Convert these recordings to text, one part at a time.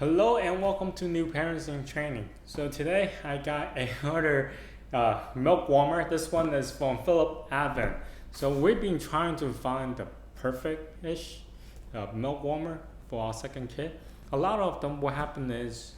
Hello and welcome to New Parents in Training. So today I got another milk warmer. This one is from Avent. So we've been trying to find the perfect-ish milk warmer for our second kid. A lot of them, what happened is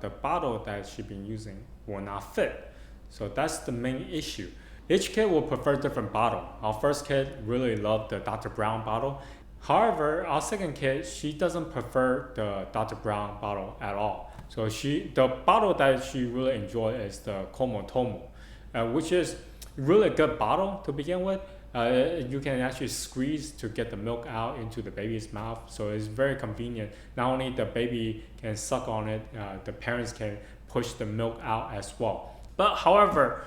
the bottle that she's been using will not fit. So that's the main issue. Each kid will prefer different bottle. Our first kid really loved the Dr. Brown bottle. However, our second kid, she doesn't prefer the Dr. Brown bottle at all. So the bottle that she really enjoys is the Komotomo, which is really a good bottle to begin with. You can actually squeeze to get the milk out into the baby's mouth, so it's very convenient. Not only the baby can suck on it, the parents can push the milk out as well. But however,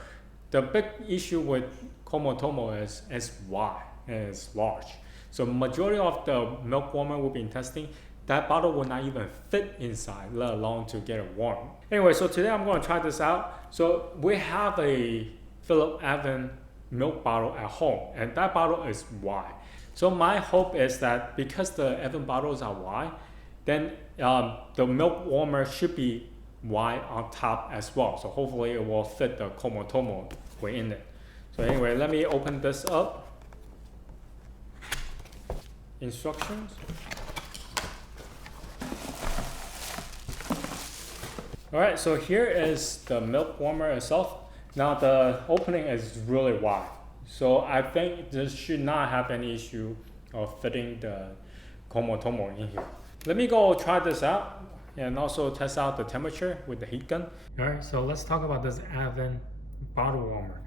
the big issue with Komotomo is wide and it's large. So majority of the milk warmer we've been testing, that bottle will not even fit inside, let alone to get it warm. Anyway, so today I'm going to try this out. So we have a Avent milk bottle at home, and that bottle is wide. So my hope is that because the Avent bottles are wide, then the milk warmer should be wide on top as well. So hopefully it will fit the Komotomo within it. So anyway, let me open this up. Instructions. Alright, so here is the milk warmer itself. Now the opening is really wide, so I think this should not have any issue of fitting the Komotomo in here. Let me go try this out and also test out the temperature with the heat gun. Alright, so let's talk about this Avent bottle warmer.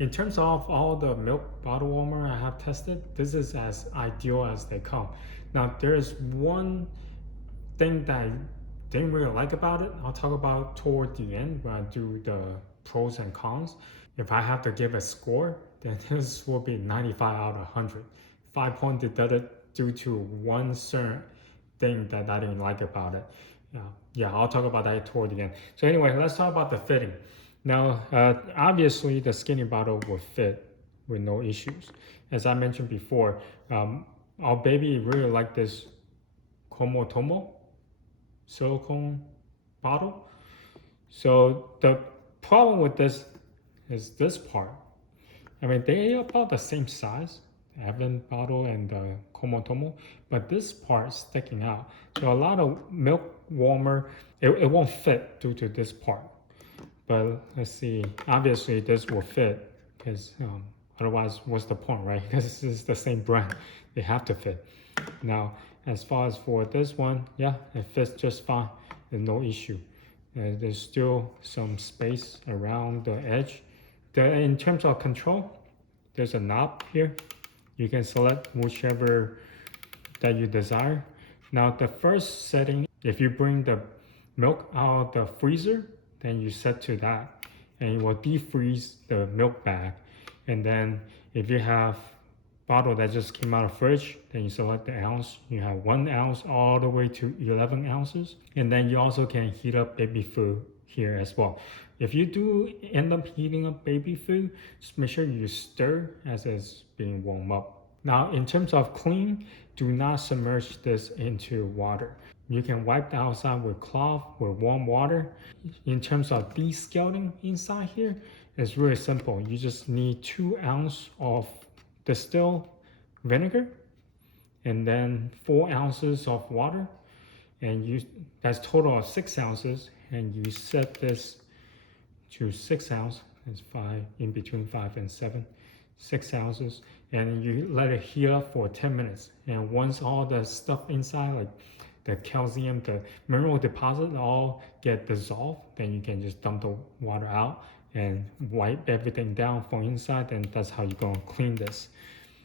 In terms of all the milk bottle warmer I have tested, this is as ideal as they come. Now there is one thing that I didn't really like about it. I'll talk about toward the end when I do the pros and cons. If I have to give a score, then this will be 95 out of 100. 5 points deducted due to one certain thing that I didn't like about it. Yeah, I'll talk about that toward the end. So anyway, let's talk about the fitting. Now, obviously, the skinny bottle will fit with no issues. As I mentioned before, our baby really liked this Komotomo silicone bottle. So the problem with this is this part. I mean, they are about the same size, Avent bottle and the Komotomo, but this part is sticking out. So a lot of milk warmer, it won't fit due to this part. But let's see, obviously this will fit because otherwise what's the point, right? Because this is the same brand, they have to fit. Now, as far as for this one, yeah, it fits just fine, there's no issue. There's still some space around the edge. In terms of control, there's a knob here. You can select whichever that you desire. Now the first setting, if you bring the milk out of the freezer, then you set to that and it will defreeze the milk bag. And then if you have bottle that just came out of fridge, then you select the ounce. You have 1 ounce all the way to 11 ounces. And then you also can heat up baby food here as well. If you do end up heating up baby food, just make sure you stir as it's being warmed up. Now, in terms of clean, do not submerge this into water. You can wipe the outside with cloth with warm water. In terms of descaling inside here, it's really simple. You just need 2 ounces of distilled vinegar and then 4 ounces of water. And that's total of 6 ounces. And you set this to 6 ounces. It's 5, in between 5 and 7. 6 ounces. And you let it heat up for 10 minutes. And once all the stuff inside, like the calcium, the mineral deposit all get dissolved, then you can just dump the water out and wipe everything down from inside, and that's how you're going to clean this.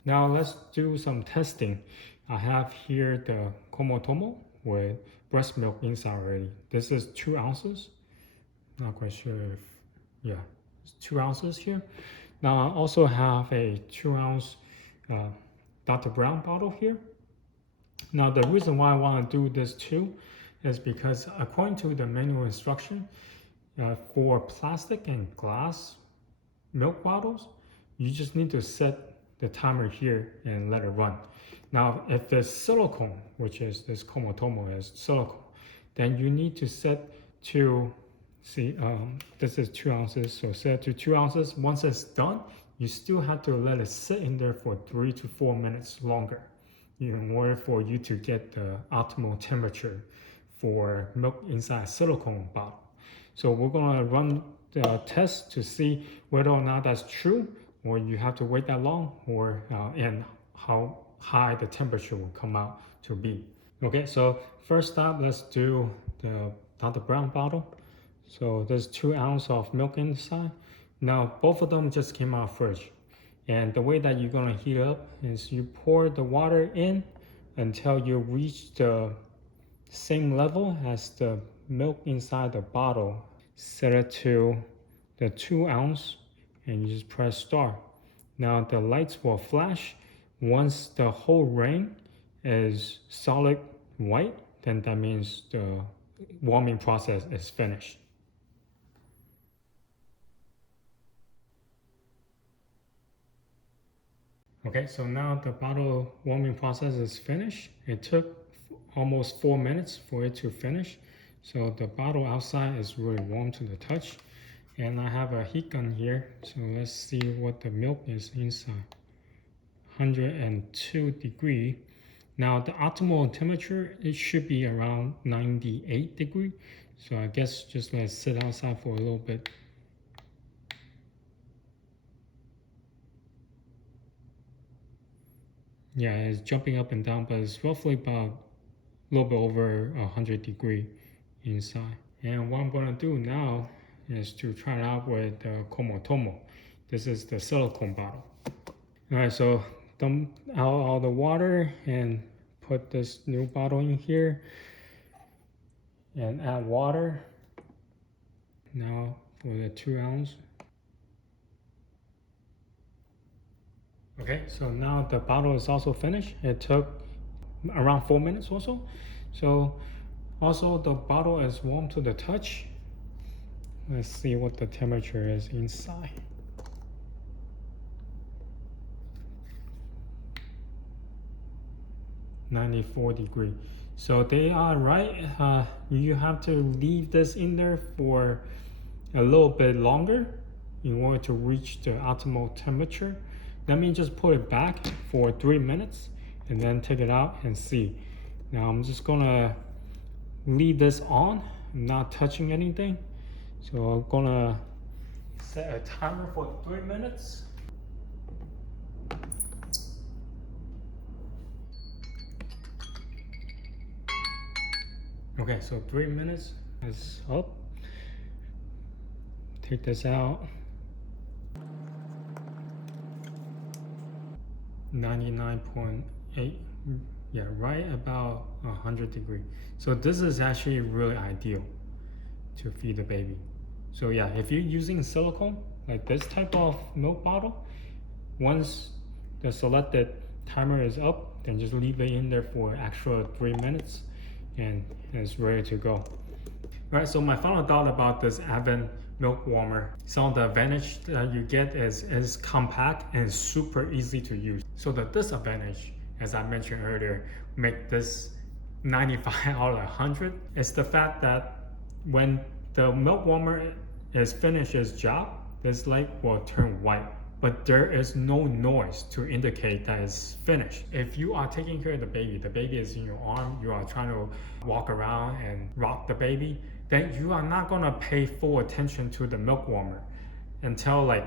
Now let's do some testing. I have here the Komotomo with breast milk inside already. This is 2 ounces. Not quite sure if, yeah, it's 2 ounces here. Now I also have a 2 ounce Dr. Brown bottle here. Now the reason why I want to do this too is because according to the manual instruction, for plastic and glass milk bottles, you just need to set the timer here and let it run. Now if it's silicone, which is this Komotomo is silicone, then you need to set to, see, this is 2 ounces, so set to 2 ounces. Once it's done, you still have to let it sit in there for 3 to 4 minutes longer in order for you to get the optimal temperature for milk inside a silicone bottle. So we're gonna run the test to see whether or not that's true, or you have to wait that long, or and how high the temperature will come out to be. Okay, so first up, let's do the brown bottle. So there's 2 ounces of milk inside. Now both of them just came out fridge. And the way that you're gonna heat it up is you pour the water in until you reach the same level as the milk inside the bottle. Set it to the 2 ounce and you just press start. Now the lights will flash. Once the whole ring is solid white, then that means the warming process is finished. Okay, so now the bottle warming process is finished. It took almost 4 minutes for it to finish. So the bottle outside is really warm to the touch. And I have a heat gun here, so let's see what the milk is inside. 102 degree. Now the optimal temperature, it should be around 98 degree. So I guess just let it sit outside for a little bit. Yeah, it's jumping up and down, but it's roughly about a little bit over 100 degree inside. And what I'm gonna do now is to try it out with the Komotomo. This is the silicone bottle. All right, so dump out all the water and put this new bottle in here and add water. Now for the 2 ounce. Okay, so now the bottle is also finished. It took around 4 minutes also. So also the bottle is warm to the touch. Let's see what the temperature is inside. .94 degree. So they are right. You have to leave this in there for a little bit longer in order to reach the optimal temperature. Let me just put it back for 3 minutes and then take it out and see. Now I'm just gonna leave this on. I'm not touching anything. So I'm gonna set a timer for 3 minutes. Okay, so 3 minutes is up. Take this out. 99.8, yeah, right about 100 degree. So this is actually really ideal to feed the baby. So yeah, if you're using silicone, like this type of milk bottle, once the selected timer is up, then just leave it in there for extra 3 minutes and it's ready to go. All right, so my final thought about this Avent milk warmer. Some of the advantage that you get is compact and super easy to use. So the disadvantage, as I mentioned earlier, make this 95 out of 100 is the fact that when the milk warmer is finished its job, this light will turn white, but there is no noise to indicate that it's finished. If you are taking care of the baby is in your arm, you are trying to walk around and rock the baby, then you are not gonna pay full attention to the milk warmer until like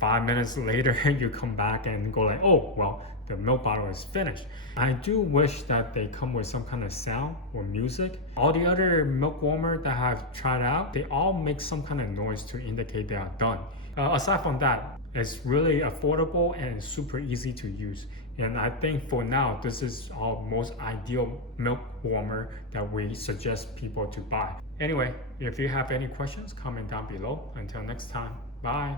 5 minutes later you come back and go like, oh, well, the milk bottle is finished. I do wish that they come with some kind of sound or music. All the other milk warmer that I've tried out, they all make some kind of noise to indicate they are done. Aside from that, it's really affordable and super easy to use. And I think for now, this is our most ideal milk warmer that we suggest people to buy. Anyway, if you have any questions, comment down below. Until next time, bye.